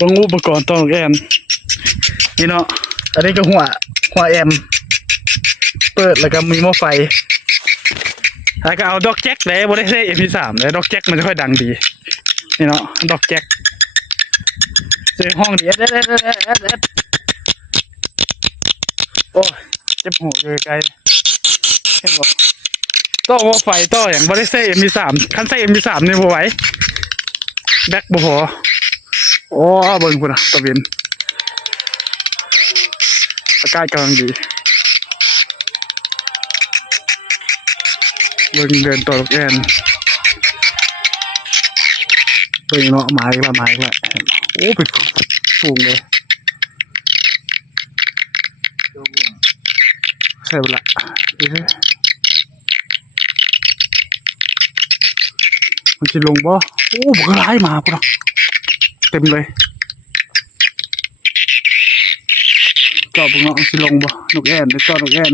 บางอุปกรณ์ต้องแอนนี่เนาะอันนี้ก็หัวแอมเปิดแล้วก็มีหม้อไฟแล้วก็เอาดอกแจ็คเลยบริเวณ MP3 เลยดอกแจ็คมันจะค่อยดังดีนี่เนาะดอกแจ็คเสียงห้องดีเอสโอ้เจ็บหูเลยไกลเห็นบ่ต่อหม้อไฟต่ออย่างบริเวณ MP3 คันใส่ MP3 นี่บ่ไหวแบ็คบ่พอโอ้เบิ่งพุ่นน่ะตะเวนอากาศกำลังดีเบิ่งเดินต่อลูกแอนเบิ่งเนาะมาอีกแล้วโอ้เป็นฝูงเลยใส่เวลามันจะลงบ่โอ้บุกร้ายมาพุ่นน่ะเต็มเลยจอบเนาะสิลงบ่นกแอ่นไปจอดนกแอ่น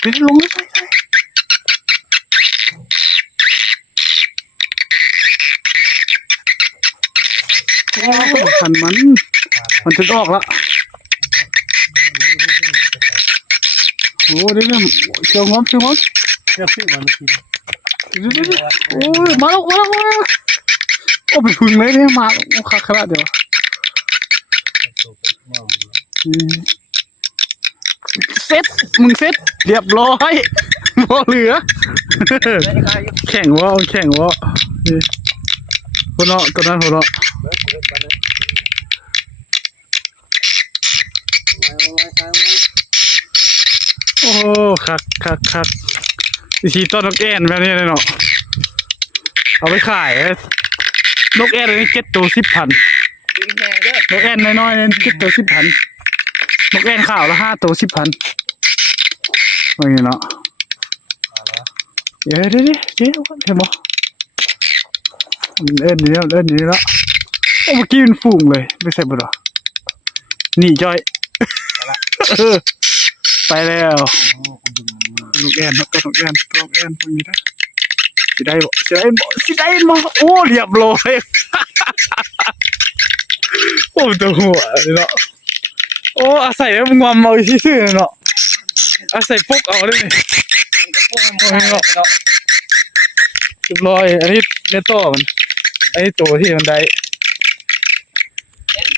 ไปลงใส่โอ้ขันมันถึงออกแล้วโอ้เดี๋ยวเชียวงอมเดี๋ยวซื้อมากินโอ้ยมาแล้วโอ้ไปพึ่งเลยเนี่ยมาโอ้ขนาดเดียวเซ็ตมึงเซ็ตเรียบร้อยพอเหลือแข่งวะหัวเราะตัวนั้นหัวเราะโอ้คักสีต้นนกแอ่นแบบนี้เลยเนาะเอาไปขายนกแอ่นเลย7 ตัว 10,000นกแอ่นน้อยๆ7 ตัว 10,000นกแอ่นขาวละ5 ตัว 10,000อย่างนี้เนาะเดี๋ยวเห็นบ่เล่นนี้แล้วโอ้เมื่อกี้มันฝุ่งเลยไม่ใส่บ่หรอนี่จอยไปแล้วนกแอ่นตรงนี้นะสิได้บ่โอ้เรียบร้อยโอ้ตัวหัวเนาะโอ้อาศัยแล้วงอมเอาซื่อๆเนาะอาศัยฟุกเอาได้นี่เนาะเรียบร้อยอันนี้เนต่อมันอันนี้ตัวที่มันได้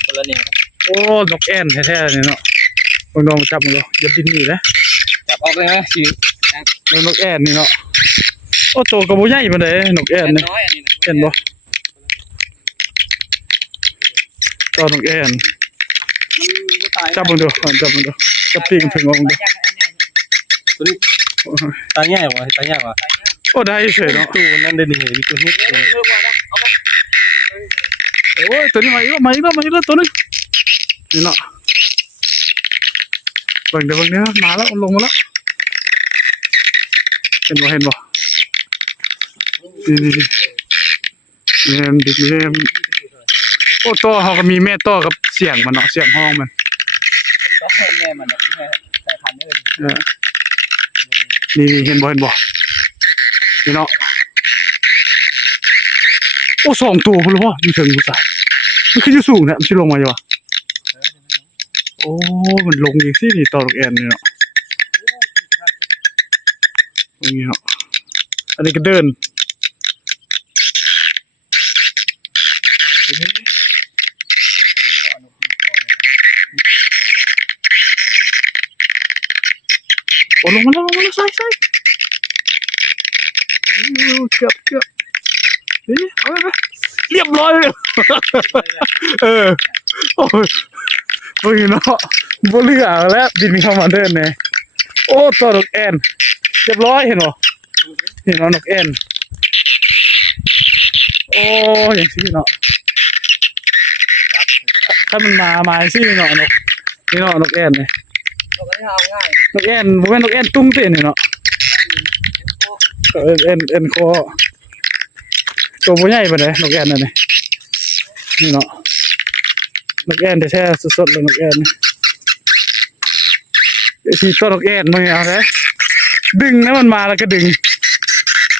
คนละแนวโอ้นกแอ่นแท้ๆนี่เนาะลองจับมันดูอย่าดิ้นหนีนะจับออกเลยนะสินกแอ่นนี่เนาะโอ้โตกระโบใหญ่ปานใดนกแอ่นนี่เห็นบ่ตัวนกแอ่นจับมันดูจับปีกถึงออกดูตายง่ายวะโอ้ได้เฉยเนาะตัวนั้นเด่นเลยมีตัวนี้โอ้ยตัวนี้มาอีกแล้วตัวนึงนี่เนาะเบิ่งเดี๋ยวมาแล้วลงมาแล้วเห็นบ่นี่โอ้ต่อเขาก็มีแม่ต่อกับเสียงมันเนาะเสียงห้องมันก็ให้แม่มันแม่สายพันธุ์อื่นนี่เห็นบ่นี่เนาะโอ้2 ตัวพุ่นบ่อยู่ถึงผู้ชายมันคืออยู่สูงเนี่ยมันสิลงมาอยู่วะโอ้มันลงอีกสินี่ต่อนกแอ่นนี่เนาะนี่เนาะอันนี้ก็เดินโอ้ลงมาใส่เกือบนี่เอาไปเรียบร้อยเลยโอ้ยบ่เนาะบ่เหลือแล้วดินเข้ามาเดินแน่โอ้ตัวนกแอ่นเรียบร้อยเห็นบ่นกแอ่นโอ้อย่างนี้เนาะถ้ามันมาสิเนาะนี่เนาะนกแอ่นนี่นกแอ่นบ่แม่นนกแอ่นตุ้งเต้นนี่เนาะเอ็นคอตัวบ่ใหญ่ปานใดนกแอ่นนั่นนี่เนาะ นกแอ่นแท้ๆสดๆเลยนกแอ่นไอ้ที่ต้นนกแอ่นมึงเอาเลยดึงนะมันมาแล้วก็ดึง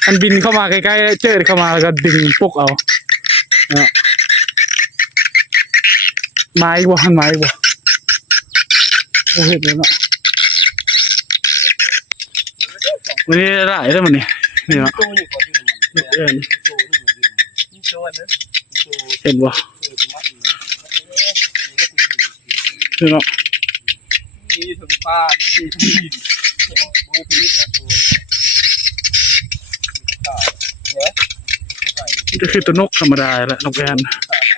มันบินเข้ามาใกล้ๆเจอเข้ามาแล้วก็ดึงปุ๊กเอาเนี่ยไม้บ่หันไม้บ่โอ้เห็นเลยเนาะวันนี้หลายแล้วมันนี่เนาะ ตัวนี่ก็อยู่ในมัน นกแอ่น ตัวนี่มันอยู่ตัวนะตัว เห็นบ่ มัดนะ นี่เนาะ มีถึงปลามีถึงดินโอ้พิษนะตัวเนี่ย นี่ก็คือตัวนกธรรมดาแหละนกแอ่น ตา